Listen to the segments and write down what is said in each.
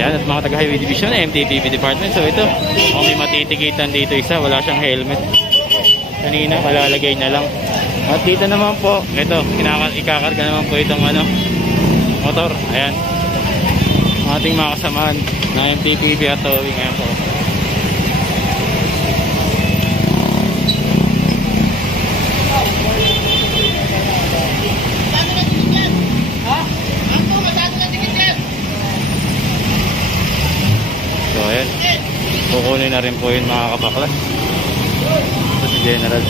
Ayan, at mga taga-highway division, MTPB department. So ito, kung may matitikitan dito isa, wala siyang helmet. Kanina, kalalagay na lang. At dito naman po, ito, ikakarga naman po itong motor. Ayan. Ating mga kasamaan na MTPB at towing. Ayan po. So ayan, kukunin na rin po yun mga kabaklas. Ito si General.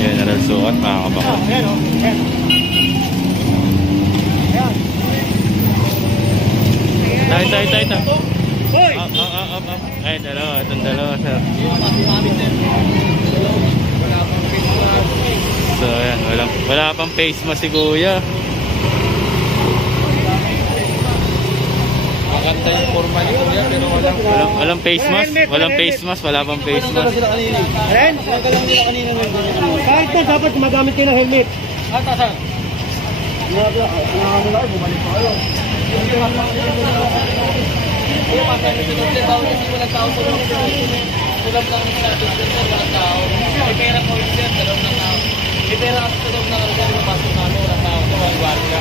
General sukat mga kabaklas. Ito. Up. Ay, dalawa. Itong dalawa, sir. So, ayan. Wala pang face mask si Kuya. Maganda yung forma ni Kuya, pero walang face mask. Walang face mask. Wala pang face mask. Ren, nagkalang nila kanina ng kahit na dapat magamit kayo ng helmet. Tasan? Bumalik pa kayo. Kaya pasay nito ng tao kasi walang tao sa loob. Tulad lang ng status dito, walang tao. May pera po yung sir, dalawang ng tao. May pera kasi sa loob ng alagay na pasok na walang tao. So, wala ka.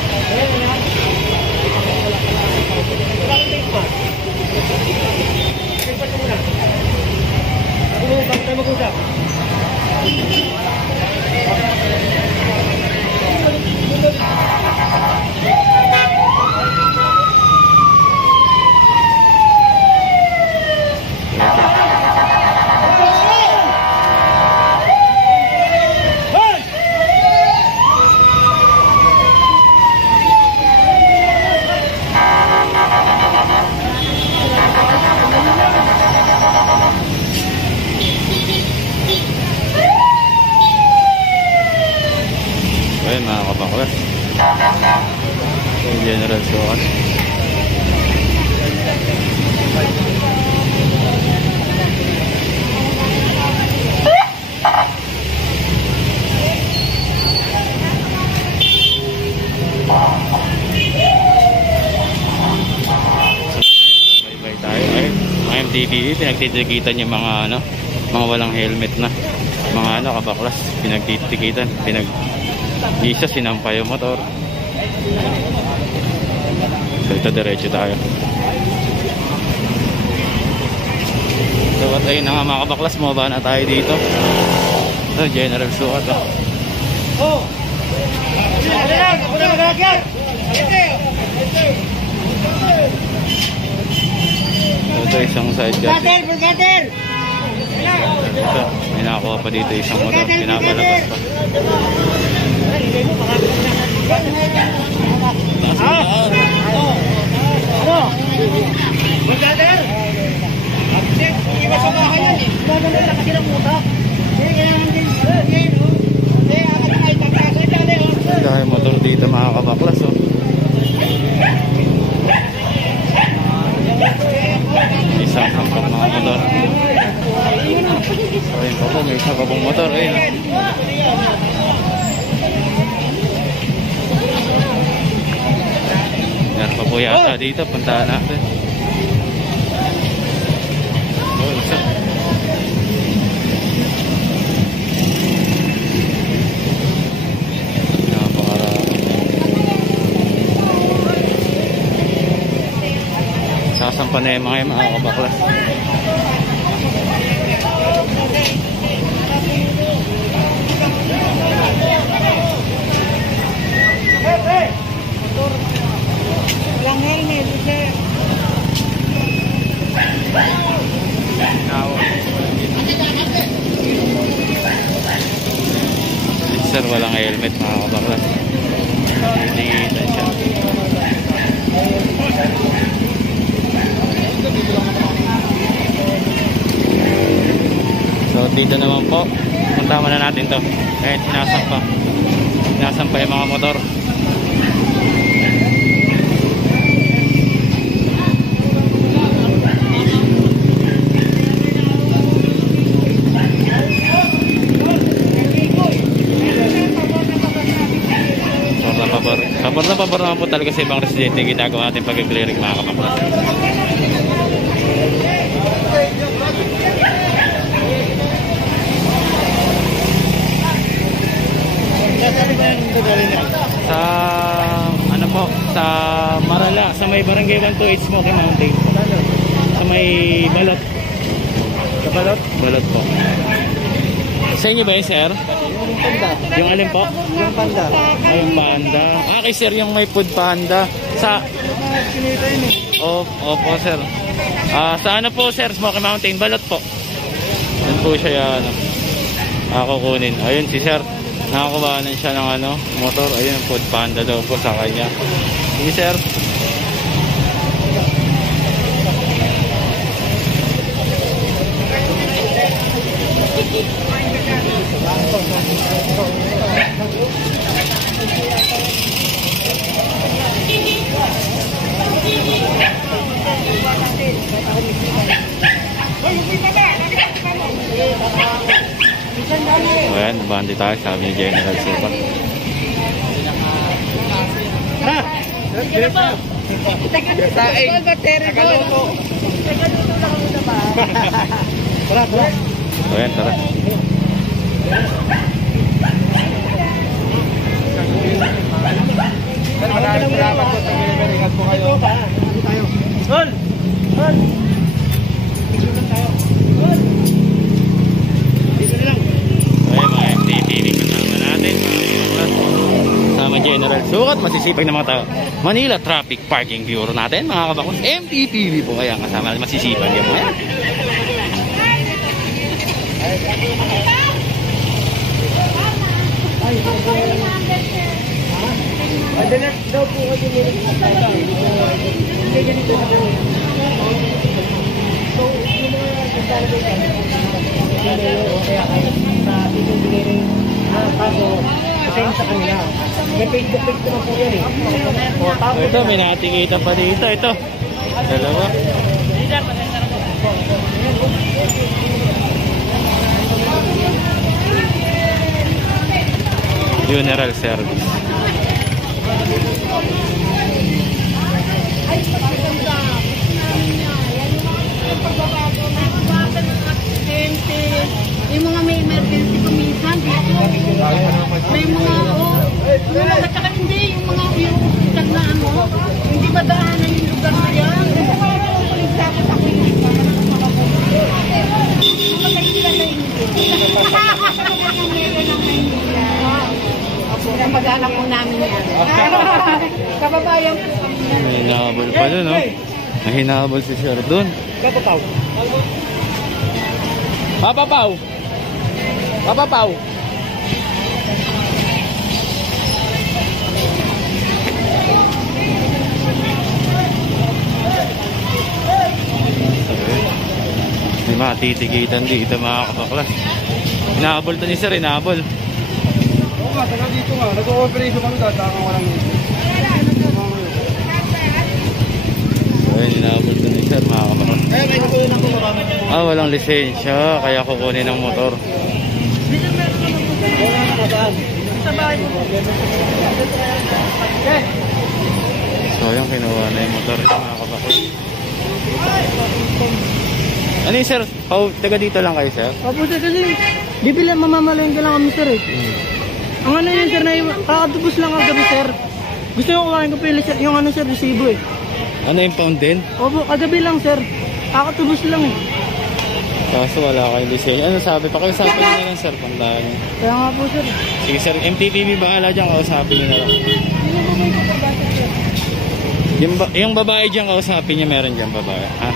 Bakit tayo mag-usap? Ayan mga kabaklas. General sukat. Bye-bye tayo. Ayun, mga MTPB, pinagtitikitan yung mga mga walang helmet na. Mga kabaklas, pinagtitikitan, isa sinampa yung motor. So ito diretso tayo. So at ayun na nga mga kabaklas, mababa na tayo dito. So general sukat Oh! So ito isang side cut. Brother! Ito, may nakakuha pa dito isang motor, pinapalabas pa. Ano? Brother! Iba sa bahay yan eh. Brother, kasi ng puta. Kaya hindi. Dahil motor dito mga kabaklas isang hanggang mga motor. Ayun pa po, may isa pa pong motor. Ayun yan pa po yata dito, puntahan natin. Isa. Sasampan na yung mga kabaklas. Walang helmet, sir. Sir, walang helmet mga kabaklas. Hindi siya. So dito naman po, punta na natin to. Kahit sinasampa yung mga motor. na pabor naman po talaga sa ibang residente yung ginagawa natin pag-clearing mga kabaklas. Sa ano po, sa Marala, sa may barangay 128 Smoky Mountain. Sa may Balot. Sa Balot? Balot po. Sa inyo ba yun, sir? Yung panda. Yung alin po? Yung panda. Ay, yung panda. Ah, kay sir, yung may food panda. Sa... Sinita yun eh. Opo, sir. Sa ano po, sir? Smoky Mountain, Balot po. Yan po siya, ano. Kukunin. Ayun, si sir. Nakakubahanan siya ng ano, motor. Ayun, food panda daw po sa kanya. Sige, sir. Ayan, bandi tayo, sabi ni General Sukat. Ayan, tara. Maraming salamat po sa delivery. Ingat po kayo. Sol! Sol! Ayan, mga MTTV kasama natin. Kasama General Sukat, masisipag na mga tao. Manila Traffic Parking Bureau natin, mga kabakos. MTTV po kaya kasama natin, masisipag yan po. Ayan. Madalas daw po kasi hindi ganito na po. So, yung mga naglalagay kaya sa engineering kaso kasi sa kanila. May page-to-page naman po yan eh. So, ito, may natikita pa dito. Ito, dalawa. Funeral service. Ay, pagkaganda. Yung pagbabago na pagbabago ng aksidente. Yung mga may emergency kuminsan dito. May mga, at saka hindi, yung mga hospital na ano, hindi ba daanan yung lugar na yan? Dapat ako yung iba. Kapag sila na Kapag-anak po namin yan. Kababayan po kami. May hinahabol pa doon, no? May hinahabol si Sir doon. Kapapaw. Papapaw! Papapaw! May matitigitan dito mga kabaklas. Hinahabol to ni Sir, hinahabol. Oo nga, taga dito nga. Nag-ooperation kami dahil takang walang Ayun, hinahabol to ni Sir mga kabaklas. may natuloy na po marami. Walang lisensya, kaya kukunin ng motor. Wala na madaan. Sa bahay mo. So yung kinuha na yung motor mga kabaklas. Ano yung Sir? Taga dito lang kayo, Sir? Opo sir, kasi bibili, mamamalengke lang kami sir eh. Ang ano yun sir, kakatubos lang ang gabi sir. Gusto nyo kumain ko po yung ano sir, resibo eh. Ano yung pound din? Opo, kagabi lang sir. Kakatubos lang eh. Kaso wala kayong lisensya. Ano sabi? Pakiusapan nyo na lang, Sir. Pandaan nyo. Kaya nga po sir. Sige, Sir. MTTV bahala dyan. Kausapin nyo na lang. Yung babae dyan, kausapin nyo. Meron dyan babae. Ha?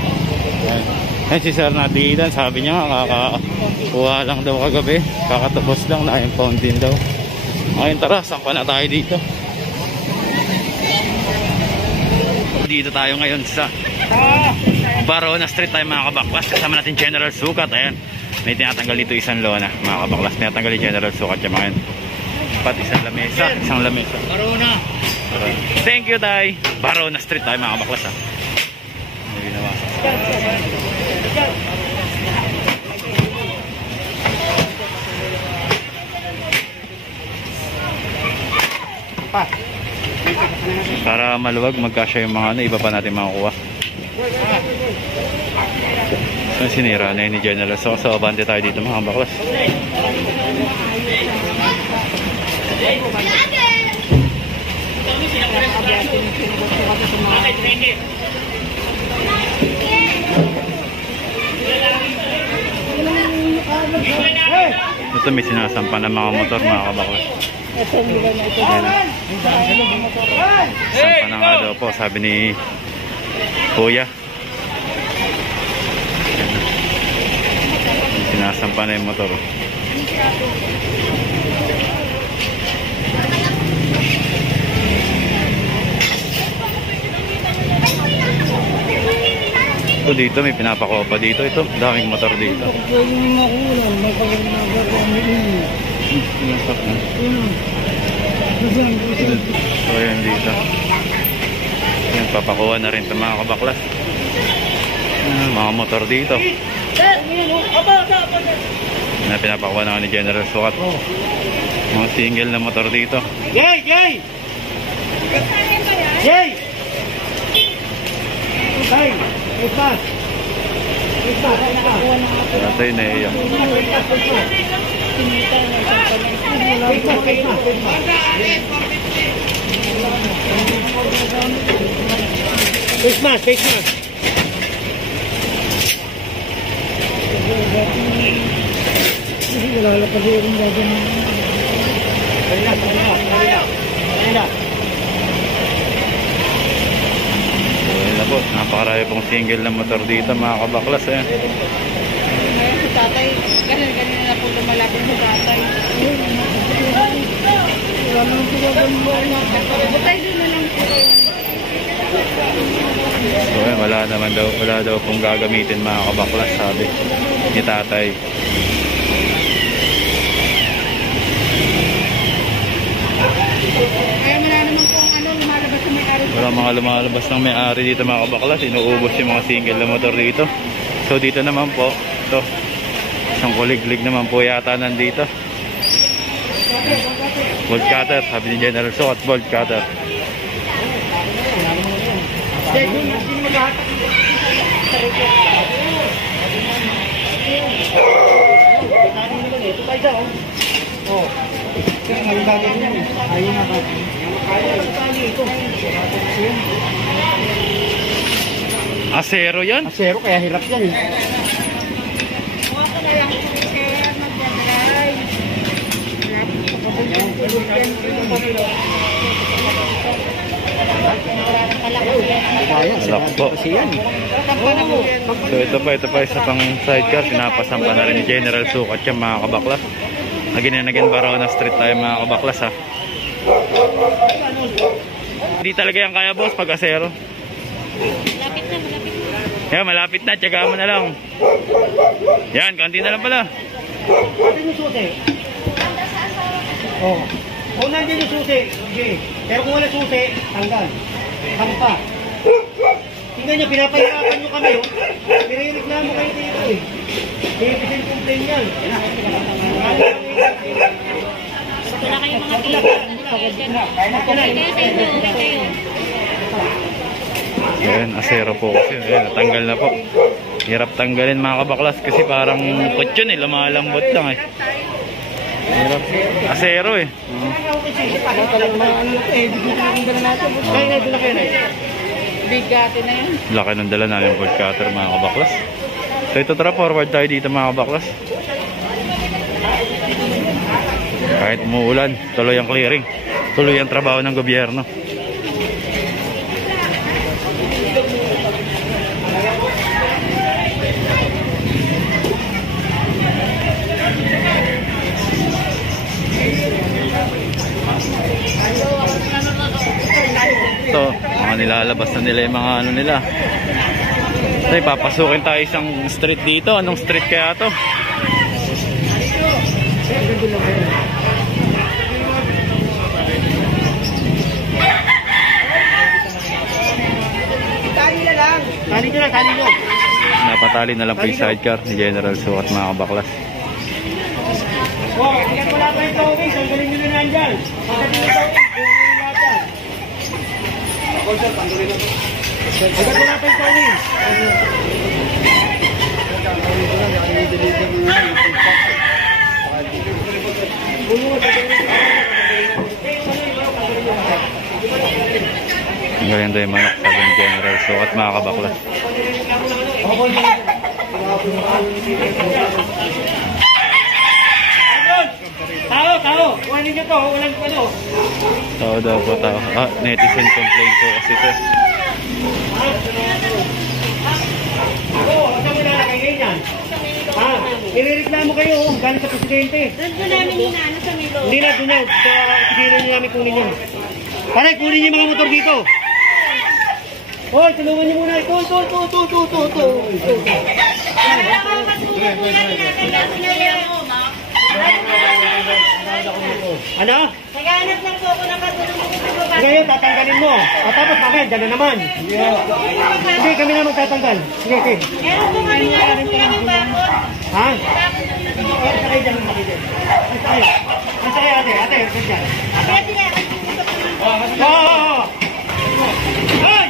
Ayan. Ayan si Sir Natidan. Sabi niya nga, kakakuha lang daw kagabi. Kakatapos lang na yung pound din daw. Ngayon tara, saan pa na tayo dito? Dito tayo ngayon sa Barona Street tayo mga kabaklas. Kasama natin General Sukat. Ayan. May tinatanggal dito isang lona mga kabaklas. Tinatanggal ni General Sukat yung mga yun. Pati isang lamesa. Isang lamesa. Barona. Thank you, Tay. Barona Street tayo mga kabaklas. May ginawa. Pa. Para maluwag, magkasya yung mga ano, iba pa natin makukuha. So, sinira na yun ni General. So, abante tayo dito mga kabaklas. Ito may sinasampa ng mga motor mga kabaklas. Sampa na nga daw po, sabi ni Kuya. Sinasampa na yung motor. Ito dito, may pinapakopa dito. Ito, daming motor dito. So, yan dito. Yan, papakuha na rin ito mga kabaklas. Mga motor dito. Na pinapakuha na ni General Sukat. Mga single na motor dito. Yay! Yay! Yay! Hey! Ispas! Ispas! Ito yun eh. Face mask! Face mask! Ayan na po, napakarami pong single na motor dito mga kabaklas. Ngayon si tatay, ganun na po lumalapit sa tatay. Butay doon na lang po. So, wala daw pong gagamitin mga kabaklas, sabi ni tatay. Kaya wala naman kung ano, lumalabas sa may-ari. Wala mga lumalabas ng may-ari dito mga kabaklas. Inuubos yung mga single na motor dito. So dito naman po, ito, isang kuliglig naman po yata nandito. Bolt cutter, sabi ni General Sukat, bolt cutter. Asero yan? Asero, kaya hirap yan eh. Huwag ka na lang po kaya mag-drive. Alak po. So ito pa isa pang sidecar. Pinapasampa na rin ni General Sukat yung mga kabaklas. Nagin Barona Street tayo mga kabaklas ha. Hindi talaga yan kaya boss pag asero. Malapit na. Yan, malapit na. Tsaga mo na lang. Yan, kanti na lang pala. Ito yung susi. Oh. Kung nandiyan yung susi, okay. Pero kung wala susi, tanggal. Kampa. Tingnan nyo, pinapahirapan nyo kami. Oh. Pinirireklamo kayo dito eh. Pinipis yung complain yan. Wala kayong mga kayo. Ayan, asero po kasi. Ayan, natanggal na po. Hirap tanggalin mga kabaklas kasi parang kutsyon eh. Lumalambot lang eh. Hirap. Asero eh. Bigati na yun. Laki ng dala namin bolt cutter mga kabaklas. So ito tara, forward tayo dito mga kabaklas. Kahit umuulan, tuloy ang clearing. Tuloy ang trabaho ng gobyerno. Ito, mga nilalabas na nila yung mga ano nila. So, papasukin tayo isang street dito. Anong street kaya to? Tali nyo. Napatali na lang po yung sidecar ni General Sukat mga kabaklas. Oh, kaya wala pa yung towing, tanggalin nyo na nandyan. Pagdating yung towing, buhay natin. Agad mo natin towing. Ang ganda yung manok, sabi ni General. Sukat mga kabaklas. Tao! Kuhanin nyo to, walang ano. Tao daw po, tao. Ah, netizen complaint po kasi ito. Oo, ang kami nalagay ganyan. Ha? Irereklamo kayo, galing sa presidente. Doon namin inaano sa Milo. Hindi na, doon yan. Sa opisina niyo namin kunin yun. Pare, kunin niyo yung mga motor dito. Hoy, tulungan niyo muna. Ito. Ano? Naghahanap lang po ako ng katulong ko. Ngayon, tatanggalin mo. At tapos mamaya, gano'n naman. Hindi, kami na magtatanggal. Sige. Meron po kami nga lang po ng bakod. Ha? Sakay dyan, sakay dyan. Sakay, ate. Sakay dyan. Pwede nga. Oo! Hoy!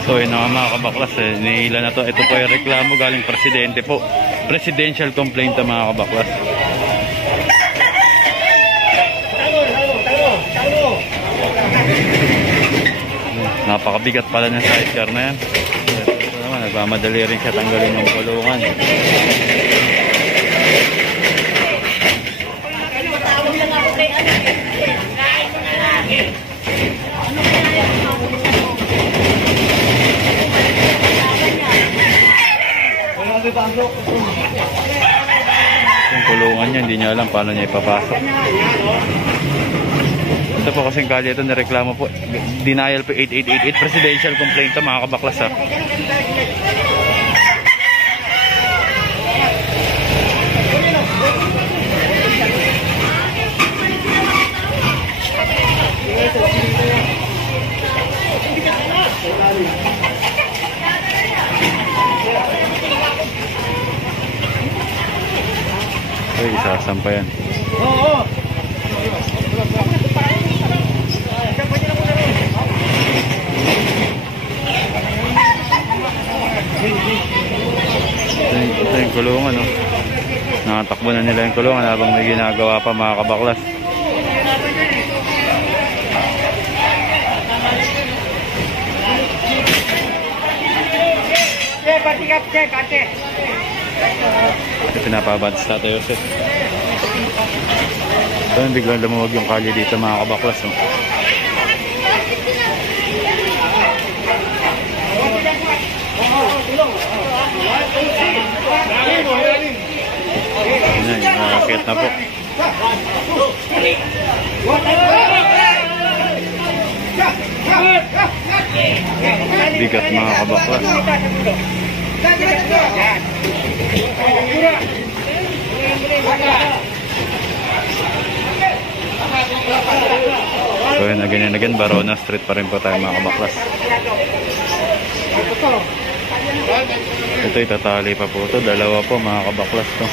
So yun na nga mga kabaklas, nihila na to. Ito po yung reklamo galing presidente po. Presidential complaint na mga kabaklas. Tago! Napakabigat pala ng sidecar na yan. Ito naman, nagmamadali rin siya tanggalin ng kulungan. Tawag lang ako kay ano. Kain mo na lang. Ano kaya yung Yung kulungan niya, hindi niya alam paano niya ipapasok. Ito po kasing kalye ito, nireklamo po. Denial po 8888, presidential complaint to mga kabaklas ha. Uy, isasampayan. Oo! Ito yung kulungan, no? Nakatakbo na nila yung kulungan habang may ginagawa pa mga kabaklas. Check, ate. Ito pinapabans na tayo, sir. Ito yung biglang lumuwag yung kalye dito mga kabaklas, no? Ayan, nakakit na po. Bigat mga kabaklas. So yun, again, Barona Street pa rin po tayo mga kabaklas. Ito itatali pa po ito, dalawa po mga kabaklas to.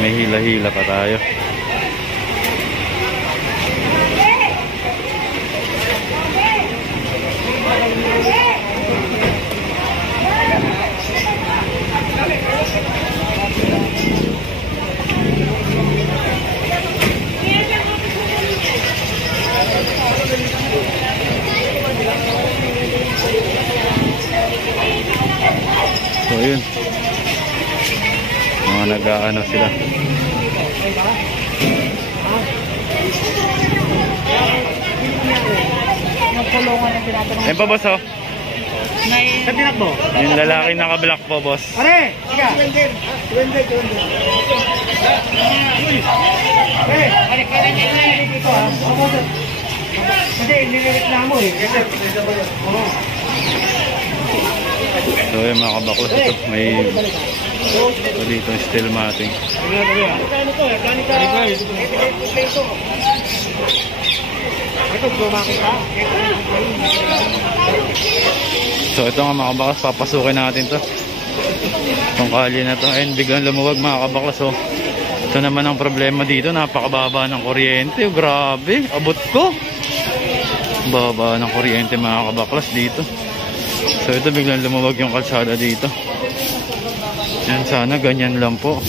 May hila-hila pa tayo. So yun, mga nag-aano sila. Ayun pa boss oh. Sa tinakbo. Yung lalaki naka-black po boss. Are! Siga! Dito ha. Kasi nilireklamo eh. So yun mga kabaklas, ito may dito steel matting. So ito nga mga kabaklas, papasukin natin to. Itong kali na to, ayun, biglang lumuwag mga kabaklas, oh. Ito naman ang problema dito, napakababa ng kuryente, grabe, abot ko. Baba ng kuryente mga kabaklas dito. So ito, biglang lumuwag yung kalsada dito. Yan, sana ganyan lang po.